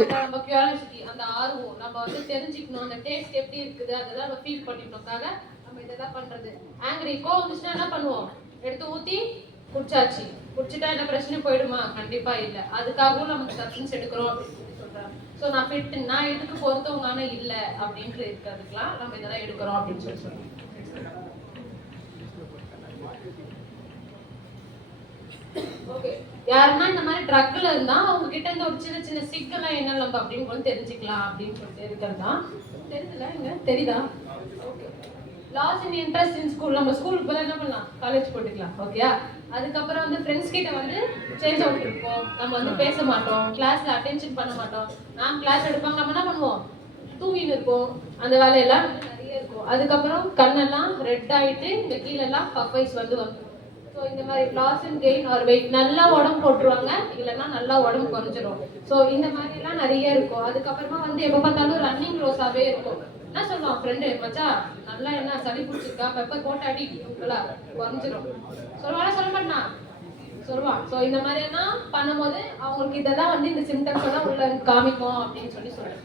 அந்த நம்ம கியூரியாசிட்டி, அந்த ஆர்வம், நம்ம வந்து தெரிஞ்சுக்கணும், அந்த டேஸ்ட் எப்படி இருக்குது அதெல்லாம் நம்ம ஃபீல் பண்ணிக்கணுக்காக நம்ம இதெல்லாம் பண்றது. ஆங்கிரி கோவம் வந்துச்சுன்னா என்ன பண்ணுவோம்? எடுத்து ஊத்தி குடிச்சாச்சு. குடிச்சிட்டா என்ன பிரச்சனை போயிடுமா? கண்டிப்பா இல்லை. அதுக்காகவும் நம்ம சப்ஸ்டன்ஸ் எடுக்கிறோம் அப்படின்னு சொல்லி சொல்றாங்க. ஸோ நான் ஃபிட், நான் இதுக்கு பொறுத்தவங்கான இல்லை அப்படின்ட்டு இருக்கிறதுக்கெல்லாம் நம்ம இதெல்லாம் எடுக்கிறோம் அப்படின்னு சொல்லி சொல்றோம். ஓகே, யாருன்னா இந்த மாதிரி ட்ரக்ல இருந்தா அவங்க கிட்ட இருந்து ஒரு சின்ன சின்ன சிக்கெல்லாம் என்ன நம்ம அப்படின்னு கொஞ்சம் தெரிஞ்சுக்கலாம் அப்படின்னு சொல்லிட்டு இருக்கிறதா. தெரியுதுல? இங்க தெரியுதா? Okay. Loss in interest in school. நம்ம ஸ்கூலுக்கு போய் என்ன பண்ணலாம்? காலேஜ் போட்டுக்கலாம். ஓகேயா? அதுக்கப்புறம் வந்து ஃப்ரெண்ட்ஸ் கிட்ட வந்து சேஞ்ச் அவுட் இருப்போம். நம்ம வந்து பேச மாட்டோம், கிளாஸ்ல அட்டென்ஷன் பண்ண மாட்டோம். நான் கிளாஸ் எடுப்பாங்க, நம்ம என்ன பண்ணுவோம்? தூங்கின்னு இருப்போம். அந்த வேலையெல்லாம் நிறைய இருக்கும். அதுக்கப்புறம் கண்ணெல்லாம் ரெட் ஆயிட்டு இந்த கீழெல்லாம் பஃபைஸ் வந்து வந்துடும். ஸோ இந்த மாதிரி loss and gain or weight, நல்லா உடம்பு போட்டுருவாங்க, இல்லைன்னா நல்லா உடம்பு குறைஞ்சிரும். ஸோ இந்த மாதிரி எல்லாம் நிறைய இருக்கும். அதுக்கப்புறமா வந்து எப்போ பார்த்தாலும் ரன்னிங் ரோஸாவே இருக்கும். என்ன சொல்லுவான் ஃப்ரெண்டு, மச்சா நல்லா என்ன சளி பிடிச்சிருக்கா, பெப்பர் போட்டு அடி, குறைஞ்சிரும் சொல்லுவானா? சொல்ல மாட்டான், சொல்லுவான். ஸோ இந்த மாதிரி எல்லாம் பண்ணும்போது அவங்களுக்கு இதெல்லாம் வந்து இந்த சிம்டம்ஸ் எல்லாம் உள்ள காமிக்கும் அப்படின்னு சொல்லி சொல்றேன்.